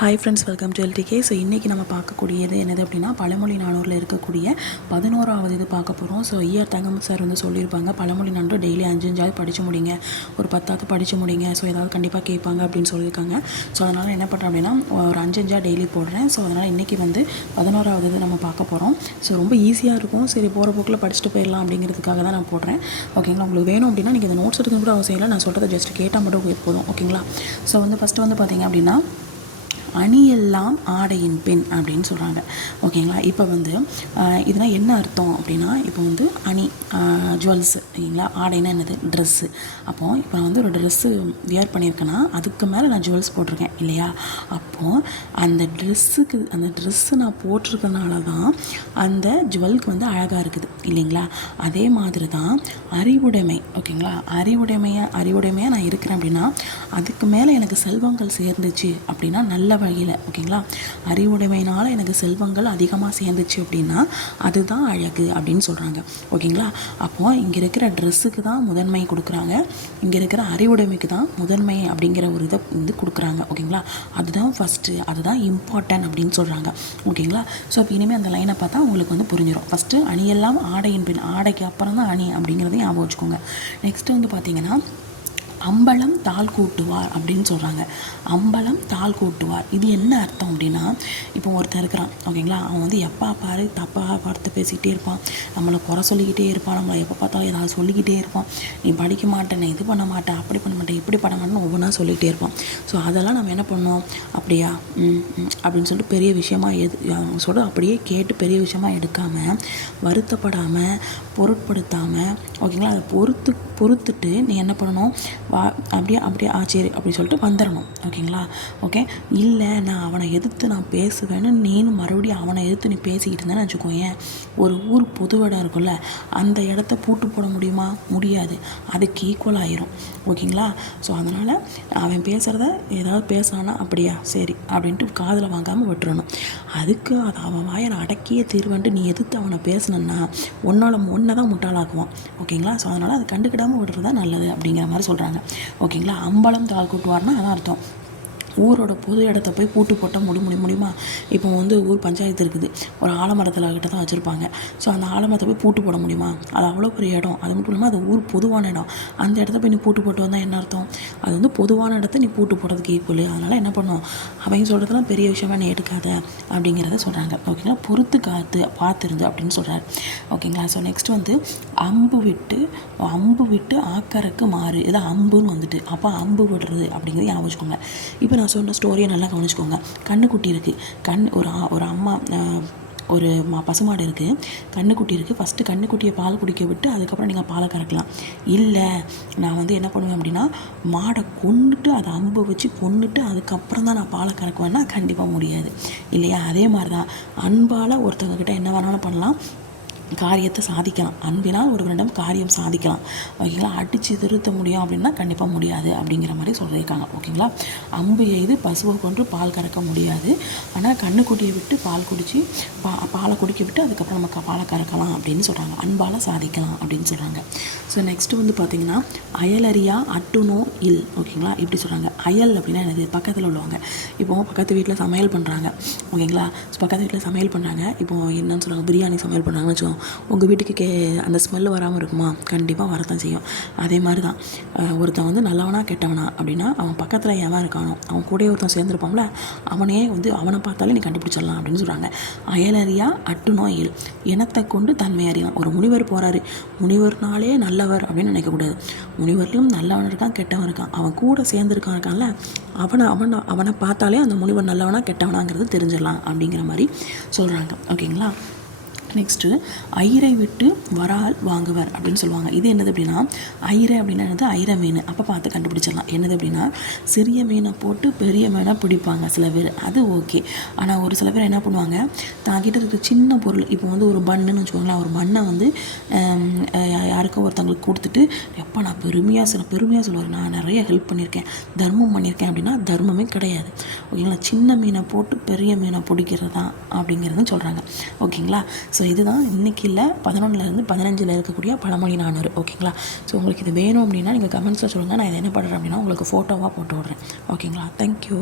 Hi friends, welcome to LDK. So இன்றைக்கி நம்ம பார்க்கக்கூடியது என்னது அப்படின்னா, பழமொழி நானூறில் இருக்கக்கூடிய 11வது இது பார்க்க போகிறோம். ஸோ தங்கம் சார் வந்து சொல்லியிருப்பாங்க, பழமொழி நானூறு டெய்லி 5 படித்து முடிங்க, ஒரு 10 படித்து முடிங்க. ஸோ ஏதாவது கண்டிப்பாக கேட்பாங்க அப்படின்னு சொல்லியிருக்காங்க. ஸோ அதனால் என்ன பண்ணுறேன் அப்படின்னா, ஒரு 5 டெய்லி போடுறேன். ஸோ அதனால் இன்றைக்கி வந்து 11வது இது நம்ம பார்க்க போகிறோம். ஸோ ரொம்ப ஈஸியாக இருக்கும், சரி போகிற போக்கில் படிச்சுட்டு போயிடலாம் அப்படிங்கிறதுக்காக தான் நான் போடுறேன். ஓகேங்களா, உங்களுக்கு வேணும் அப்படின்னா நீங்கள் இந்த நோட்ஸ் எடுத்து கூட அவசியம் இல்லை, நான் சொல்கிறத ஜஸ்ட் கேட்டால் மட்டும் போதும். ஓகேங்களா, ஸோ வந்து ஃபஸ்ட்டு வந்து பார்த்தீங்க அப்படின்னா, அணியெல்லாம் ஆடையின் பெண் அப்படின்னு சொல்கிறாங்க. ஓகேங்களா, இப்போ வந்து இதெல்லாம் என்ன அர்த்தம் அப்படின்னா, இப்போ வந்து அணி ஜுவல்ஸு, ஓகேங்களா, ஆடைன்னா என்னது, ட்ரெஸ்ஸு. அப்போது இப்போ நான் வந்து ஒரு ட்ரெஸ்ஸு வியர் பண்ணியிருக்கேன்னா அதுக்கு மேலே நான் ஜுவல்ஸ் போட்டிருக்கேன் இல்லையா. அப்போது அந்த ட்ரெஸ்ஸு நான் போட்டிருக்கனால தான் அந்த ஜுவல்க்கு வந்து அழகாக இருக்குது இல்லைங்களா. அதே மாதிரி தான் அறிவுடைமை. ஓகேங்களா, அறிவுடைமையாக நான் இருக்கிறேன் அப்படின்னா அதுக்கு மேலே எனக்கு செல்வங்கள் சேர்ந்துச்சு அப்படின்னா நல்ல வகையில். ஓகேங்களா, அறிவுடைமையினால் எனக்கு செல்வங்கள் அதிகமாக சேர்ந்துச்சு அப்படின்னா அதுதான் அழகு அப்படின்னு சொல்கிறாங்க. ஓகேங்களா, அப்போது இங்கே இருக்கிற ட்ரெஸ்ஸுக்கு தான் முதன்மை கொடுக்குறாங்க, இங்கே இருக்கிற அறிவுடைமைக்கு தான் முதன்மை அப்படிங்கிற ஒரு இதை வந்து கொடுக்குறாங்க. ஓகேங்களா, அதுதான் ஃபஸ்ட்டு, அதுதான் இம்பார்ட்டன்ட் அப்படின்னு சொல்கிறாங்க. ஓகேங்களா, ஸோ அப்போ இனிமேல் அந்த லைனை பார்த்தா உங்களுக்கு வந்து புரிஞ்சிடும். ஃபஸ்ட்டு அணியெல்லாம் ஆடையின் பின், ஆடைக்கு அப்புறம் தான் அணி அப்படிங்கிறதையும் ஞாபகம் வச்சுக்கோங்க. நெக்ஸ்ட்டு வந்து பார்த்தீங்கன்னா, அம்பலம் தாள் கூட்டுவார் அப்படின்னு சொல்கிறாங்க. அம்பலம் தாள் கூட்டுவார், இது என்ன அர்த்தம் அப்படின்னா, இப்போ ஒருத்தர் இருக்கிறான். ஓகேங்களா, அவன் வந்து எப்போ பாரு தப்பாக பார்த்து பேசிக்கிட்டே இருப்பான், நம்மளை குறை சொல்லிக்கிட்டே இருப்பான், நம்மளை எப்போ பார்த்தாலும் ஏதாவது சொல்லிக்கிட்டே இருப்பான், நீ படிக்க மாட்டேன், நீ இது பண்ண மாட்டேன், அப்படி பண்ண மாட்டேன், இப்படி பண்ண மாட்டேன்னு ஒவ்வொன்றா சொல்லிக்கிட்டே இருப்பான். ஸோ அதெல்லாம் நம்ம என்ன பண்ணோம், அப்படியா அப்படின்னு சொல்லிட்டு பெரிய விஷயமா சொல்ல அப்படியே கேட்டு பெரிய விஷயமா எடுக்காமல், வருத்தப்படாமல், பொருட்படுத்தாமல், ஓகேங்களா, அதை பொறுத்துட்டு நீ என்ன பண்ணணும், அப்படியே சரி அப்படி சொல்லிட்டு வந்துடணும். ஓகேங்களா, ஓகே. இல்லை நான் அவனை எதிர்த்து நான் பேசுவேன்னு நீனு மறுபடியும் அவனை எதிர்த்து நீ பேசிக்கிட்டு இருந்தேன்னு வச்சுக்கோயேன், ஒரு ஊர் பொது இடம் இருக்குல்ல, அந்த இடத்த பூட்டு போட முடியுமா, முடியாது, அதுக்கு ஈக்குவல் ஆயிரும். ஓகேங்களா, ஸோ அதனால் அவன் பேசுகிறத ஏதாவது பேசானா அப்படியா சரி அப்படின்ட்டு காதில் வாங்காமல் விட்டுறணும். அதுக்கு அது அவன் வாயை அடக்கியே தீர்வன்ட்டு நீ எதிர்த்து அவனை பேசினன்னா ஒன்றை தான் முட்டாளாக்குவான். ஓகேங்களா, ஸோ அதனால் அதை கண்டுக்கிடாமல் விடுறது தான் நல்லது அப்படிங்கிற மாதிரி சொல்கிறாங்க. ஓகேங்களா, அம்பலம் தாள் கூட்டுவார்னா அதான் அர்த்தம். ஊரோட பொது இடத்த போய் பூட்டு போட்டால் முடியுமா. இப்போ வந்து ஊர் பஞ்சாயத்து இருக்குது, ஒரு ஆலமரத்தில் கிட்ட தான் வச்சுருப்பாங்க. ஸோ அந்த ஆலமரத்தை போய் பூட்டு போட முடியுமா, அது அவ்வளோ பெரிய இடம், அது மட்டும் இல்லாமல் அது ஊர் பொதுவான இடம், அந்த இடத்த போய் நீ பூட்டு போட்டு வந்தால் என்ன அர்த்தம், அது வந்து பொதுவான இடத்த நீ பூட்டு போடுறதுக்கு ஈக்குவல். அதனால் என்ன பண்ணும், அவங்க சொல்கிறதுலாம் பெரிய விஷயமா நீ எடுக்காத அப்படிங்கிறத சொல்கிறாங்க. ஓகேங்களா, பொறுத்து பார்த்துருந்து அப்படின்னு சொல்கிறாரு. ஓகேங்களா, ஸோ நெக்ஸ்ட் வந்து அம்பு விட்டு ஆக்கறக்கு மாறு, இதான் அம்புன்னு வந்துட்டு, அப்போ அம்பு விடுறது அப்படிங்கிறது ஞாபகம் வச்சுக்கோங்க. இப்போ நான் சொன்ன ஸ்டோரியை நல்லா கவனிச்சுக்கோங்க. கண்ணுக்குட்டி இருக்குது, ஒரு அம்மா, ஒரு பசுமாடு இருக்குது, கண்ணுக்குட்டி இருக்குது. ஃபஸ்ட்டு கண்ணுக்குட்டியை பால் குடிக்க விட்டு அதுக்கப்புறம் நீங்கள் பாலை கறக்கலாம். இல்லை நான் வந்து என்ன பண்ணுவேன் அப்படின்னா, மாடை கொண்டுட்டு அதை அம்பு வச்சு கொண்டுட்டு அதுக்கப்புறம் தான் நான் பாலை கறக்குவேன்னா கண்டிப்பாக முடியாது இல்லையா. அதே மாதிரி தான் அன்பால் ஒருத்தவங்கக்கிட்ட என்ன வேணாலும் பண்ணலாம், காரியத்தை சாதிக்கலாம், அன்பினால் ஒருவரிடம் காரியம் சாதிக்கலாம். ஓகேங்களா, அடித்து திருத்த முடியும் அப்படின்னா கண்டிப்பாக முடியாது அப்படிங்கிற மாதிரி சொல்லியிருக்காங்க. ஓகேங்களா, அம்பு எய்து பசுவை கொண்டு பால் கறக்க முடியாது, ஆனால் கண்ணுக்குட்டியை விட்டு பால் குடித்து பாலை குடிக்க விட்டு அதுக்கப்புறம் நமக்கு பாலை கறக்கலாம் அப்படின்னு சொல்கிறாங்க, அன்பால் சாதிக்கலாம் அப்படின்னு சொல்கிறாங்க. ஸோ நெக்ஸ்ட்டு வந்து பார்த்திங்கன்னா, அயலறியா அட்டுனோ இல். ஓகேங்களா, இப்படி சொல்கிறாங்க. அயல் அப்படின்னா எனக்கு பக்கத்தில் உள்ளவங்க. இப்போ பக்கத்து வீட்டில் சமையல் பண்ணுறாங்க. ஓகேங்களா, பக்கத்து வீட்டில் சமையல் பண்ணுறாங்க. இப்போ என்னன்னு சொல்கிறாங்க, பிரியாணி சமையல் பண்ணுறாங்கன்னு வச்சுக்கோங்க, உங்கள் வீட்டுக்கு அந்த ஸ்மெல்லு வராமல் இருக்குமா, கண்டிப்பாக வரத்தான் செய்யும். அதே மாதிரி தான் ஒருத்தன் வந்து நல்லவனா கெட்டவனா அப்படின்னா அவன் பக்கத்தில் எவன் இருக்கானோ அவன் கூட ஒருத்தன் சேர்ந்துருப்பாங்கள, அவனை பார்த்தாலே நீ கண்டுபிடிச்சிடலாம் அப்படின்னு சொல்கிறாங்க. அயலறியா அட்டுனோ இல், இனத்தை கொண்டு தன்மை அறியலாம். ஒரு முனிவர் போகிறாரு, முனிவர்னாலே நல்லவர் அப்படின்னு நினைக்கக்கூடாது, முனிவர்லையும் நல்லவன் இருக்கான் கெட்டவன் இருக்கான், அவன் கூட சேர்ந்துருக்கான்ல, அவனை பார்த்தாலே அந்த முனிவர் நல்லவனா கெட்டவனாங்கிறது தெரிஞ்சிடலாம் அப்படிங்கிற மாதிரி சொல்கிறாங்க. ஓகேங்களா, நெக்ஸ்ட்டு ஐரை விட்டு வரால் வாங்குவர் அப்படின்னு சொல்லுவாங்க. இது என்னது அப்படின்னா, ஐரை அப்படின்னா என்னது, ஐரை மீன். அப்போ பார்த்து கண்டுபிடிச்சிடலாம் என்னது அப்படின்னா, சிறிய மீனை போட்டு பெரிய மீனை பிடிப்பாங்க சில பேர், அது ஓகே. ஆனால் ஒரு சில பேர் என்ன பண்ணுவாங்க, தாங்கிட்ட இருக்கிற சின்ன பொருள், இப்போ வந்து ஒரு பன்னுன்னு வச்சுக்கோங்களேன், ஒரு மண்ணை வந்து யாருக்கும் ஒருத்தவங்களுக்கு கொடுத்துட்டு, எப்போ நான் பெருமையாக சொல்லுவார், நான் நிறைய ஹெல்ப் பண்ணியிருக்கேன், தர்மம் பண்ணியிருக்கேன் அப்படின்னா தர்மமே கிடையாது. ஓகேங்களா, சின்ன மீனை போட்டு பெரிய மீனை பிடிக்கிறது தான் அப்படிங்கிறதும் சொல்கிறாங்க. ஓகேங்களா, ஸோ இதுதான் இன்றைக்கி இல்லை 11லேருந்து 15 இருக்கக்கூடிய பழமொழி நானூறு. ஓகேங்களா, ஸோ உங்களுக்கு இது வேணும் அப்படின்னா நீங்கள் கமெண்ட்ஸில் சொல்லுங்கள், நான் இதை என்ன பண்ணுறேன் அப்படின்னா உங்களுக்கு ஃபோட்டோவாக போட்டு விட்றேன். ஓகேங்களா, தேங்க்யூ.